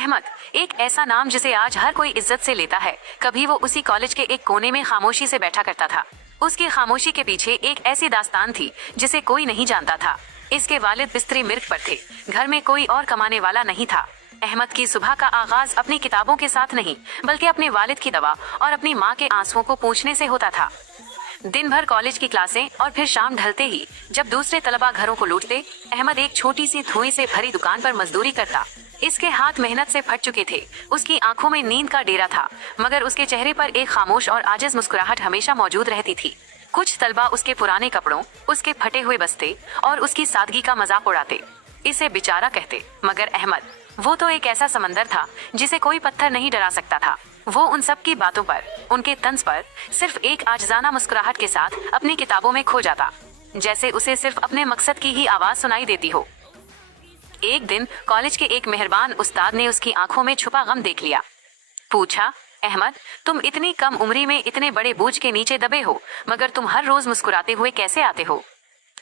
अहमद एक ऐसा नाम जिसे आज हर कोई इज्जत से लेता है। कभी वो उसी कॉलेज के एक कोने में खामोशी से बैठा करता था। उसकी खामोशी के पीछे एक ऐसी दास्तान थी जिसे कोई नहीं जानता था। इसके वालिद बिस्तरी मिर्ग पर थे। घर में कोई और कमाने वाला नहीं था। अहमद की सुबह का आगाज अपनी किताबों के साथ नहीं बल्कि अपने वालिद की दवा और अपनी माँ के आंसुओं को पूछने से होता था। दिन भर कॉलेज की क्लासें और फिर शाम ढलते ही जब दूसरे तलबा घरों को लूटते, अहमद एक छोटी सी धुएं से भरी दुकान पर मजदूरी करता। इसके हाथ मेहनत से फट चुके थे, उसकी आंखों में नींद का डेरा था, मगर उसके चेहरे पर एक खामोश और आजिज मुस्कुराहट हमेशा मौजूद रहती थी। कुछ तलबा उसके पुराने कपड़ों, उसके फटे हुए बस्ते और उसकी सादगी का मजाक उड़ाते, इसे बेचारा कहते। मगर अहमद, वो तो एक ऐसा समंदर था जिसे कोई पत्थर नहीं डरा सकता था। वो उन सब की बातों पर, उनके तंज पर सिर्फ एक आजिज़ाना मुस्कुराहट के साथ अपनी किताबों में खो जाता, जैसे उसे सिर्फ अपने मकसद की ही आवाज सुनाई देती हो। एक दिन कॉलेज के एक मेहरबान उस्ताद ने उसकी आंखों में छुपा गम देख लिया। पूछा, अहमद, तुम इतनी कम उम्री में इतने बड़े बोझ के नीचे दबे हो, मगर तुम हर रोज मुस्कुराते हुए कैसे आते हो?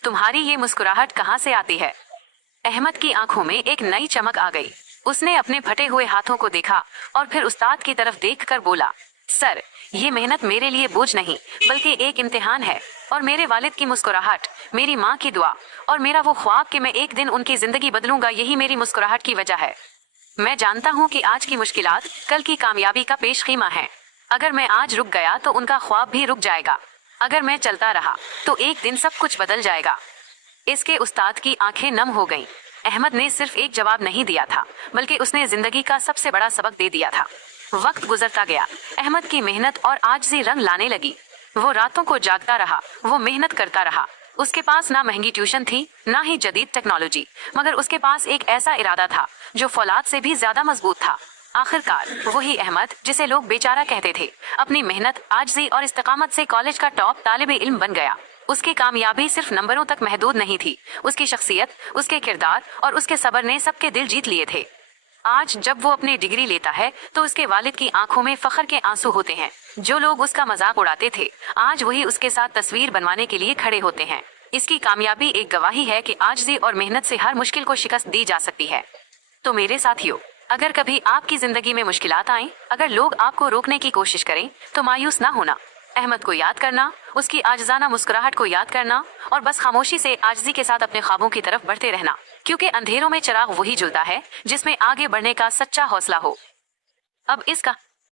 तुम्हारी ये मुस्कुराहट कहाँ से आती है? अहमद की आंखों में एक नई चमक आ गई। उसने अपने फटे हुए हाथों को देखा और फिर उस्ताद की तरफ देखकर बोला, सर, ये मेहनत मेरे लिए बोझ नहीं बल्कि एक इम्तिहान है, और मेरे वालिद की मुस्कुराहट, मेरी माँ की दुआ और मेरा वो ख्वाब कि मैं एक दिन उनकी जिंदगी बदलूंगा, यही मेरी मुस्कुराहट की वजह है। मैं जानता हूँ कि आज की मुश्किलात कल की कामयाबी का पेश कीमा है। अगर मैं आज रुक गया तो उनका ख्वाब भी रुक जाएगा। अगर मैं चलता रहा तो एक दिन सब कुछ बदल जाएगा। इसके उस्ताद की आंखें नम हो गईं। अहमद ने सिर्फ एक जवाब नहीं दिया था, बल्कि उसने जिंदगी का सबसे बड़ा सबक दे दिया था। वक्त गुजरता गया, अहमद की मेहनत और आजिज़ी रंग लाने लगी। वो रातों को जागता रहा, वो मेहनत करता रहा। उसके पास ना महंगी ट्यूशन थी, ना ही जदीद टेक्नोलॉजी, मगर उसके पास एक ऐसा इरादा था जो फौलाद से भी ज्यादा मजबूत था। आखिरकार वही अहमद जिसे लोग बेचारा कहते थे, अपनी मेहनत, आजिज़ी और इस्तिकामत से कॉलेज का टॉप तालिब इल्म बन गया। उसकी कामयाबी सिर्फ नंबरों तक महदूद नहीं थी। उसकी शख्सियत, उसके किरदार और उसके सब्र ने सबके दिल जीत लिए थे। आज जब वो अपनी डिग्री लेता है तो उसके वालिद की आंखों में फख्र के आंसू होते हैं। जो लोग उसका मजाक उड़ाते थे, आज वही उसके साथ तस्वीर बनवाने के लिए खड़े होते हैं। इसकी कामयाबी एक गवाही है कि आजिज़ी और मेहनत से हर मुश्किल को शिकस्त दी जा सकती है। तो मेरे साथियों, अगर कभी आपकी जिंदगी में मुश्किलात आएं, अगर लोग आपको रोकने की कोशिश करें, तो मायूस ना होना। अहमद को याद करना, उसकी आजिज़ाना मुस्कुराहट को याद करना और बस खामोशी से आजिज़ी के साथ अपने ख्वाबों की तरफ बढ़ते रहना, क्योंकि अंधेरों में चिराग वही जलता है जिसमें आगे बढ़ने का सच्चा हौसला हो। अब इसका